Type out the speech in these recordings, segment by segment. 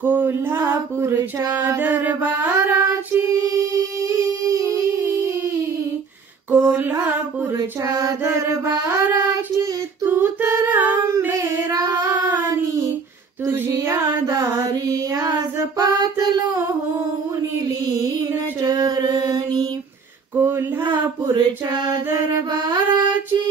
कोल्हापूरच्या दरबाराची, कोल्हापूरच्या दरबाराची तू तर अंबे राणी, तुझ्या दारी आज पातलो होऊन लीन चरणी. कोल्हापूरच्या दरबाराची,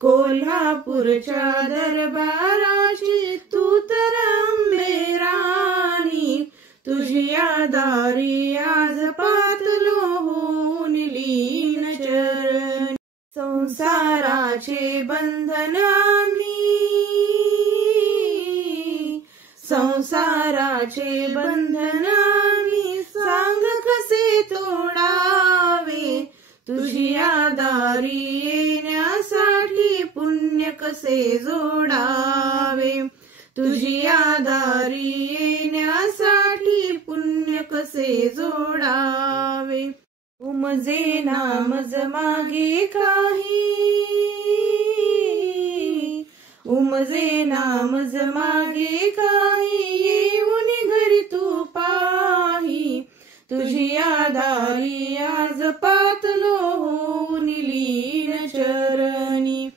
कोल्हापूरच्या दरबाराची तू तर अंबे राणी, तुझ्या दारी आज पातलो होऊन लीन चरणी. संसाराचे बंधन आम्ही, संसाराचे बंधन आम्ही सांग कसे तोडावे, तुझ्या दारी येण्यासाठी पुण्य कसे जोडावे, तुझ्या दारी येण्यासाठी पुण्य कसे जोडावे. उमजे नामज मागे काही, उमजे नामज मागे काही, येऊन घरी तू पाही, तुझ्या दारी आज पातलो होऊन लीन चरणी,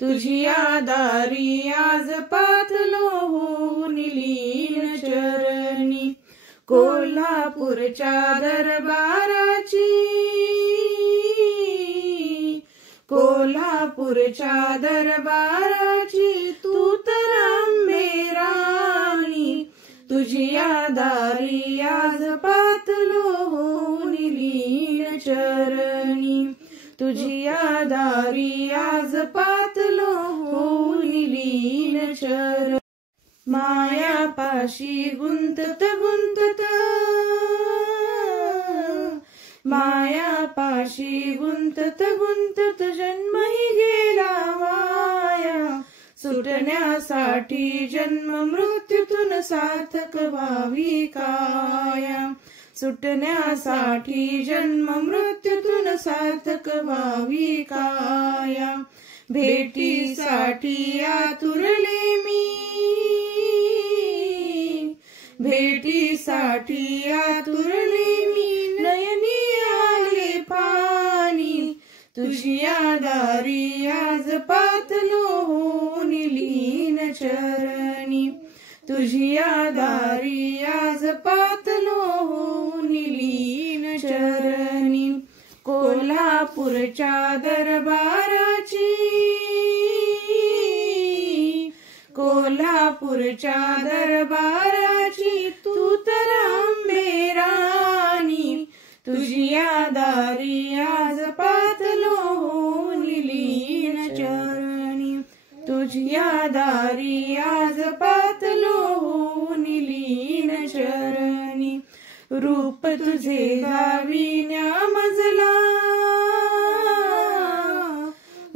तुझ्या दारी आज पातलो होऊन लीन चरणी. कोल्हापूरच्या दरबाराची, कोल्हापूरच्या दरबाराची तू तर अंबे राणी, तुझ्या दारी आज पातलो होऊन लीन चरणी, तुझ्या दारी आज पातलो होऊन लीन चरणी. मायापाशी गुंतत गुंतत, मायापाशी गुंतत गुंतत जन्मही गेला वाया, सुटण्यासाठी जन्म मृत्यूतून सार्थक व्हावी काया, सुटण्यासाठी जन्म मृत्यूतून सार्थक व्हावी काया. भेटीसाठी आतुरले मी, भेटीसाठी आतुरले मी, नयनी आले पाणी, तुझ्या दारी आज पातलो होऊन लीन चरणी, तुझ्या दारी आज पातलो होऊन लीन चरणी. कोल्हापूरच्या दरबाराची, कोल्हापूरच्या दरबाराची तू तर अंबे राणी, तुझ्या दारी आज पातलो होऊन लीन चरणी, तुझ्या दारी आज पातलो होऊन लीन चरणी. रूप तुझे दाविण्या मजला,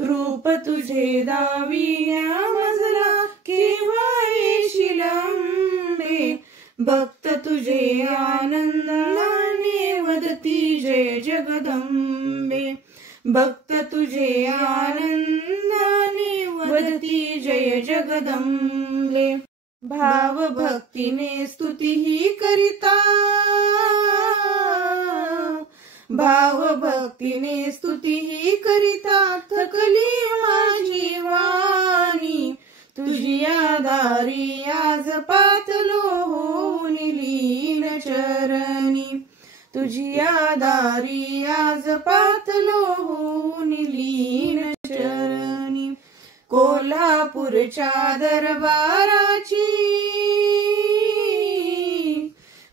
रूप तुझे दाविण्या मजला, केव्हा येशील अंबे, भक्त तुझे आनंदाने वदती जय जगदंबे, भक्त तुझे आनंदाने वदती जय जगदंबे. भाव भक्तीने स्तुती ही करिता, भाव भक्तीने स्तुती ही करिता थकली माझी वाणी, तुझ्या दारी आज पातलो होऊन लीन चरणी, तुझ्या दारी आज पातलो होऊन लीन चरणी. कोल्हापूरच्या दरबाराची,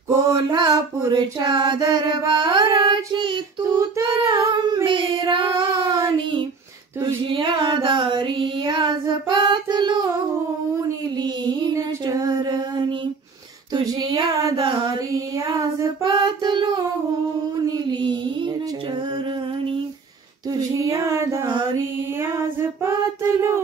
कोल्हापूरच्या दरबाराची तू तर अंबे राणी, तुझ्या दारी आज पातलो होऊन लीन चरणी, तुझ्या दारी आज पातलो होऊन लीन चरणी, तुझ्या दारी आज पातलो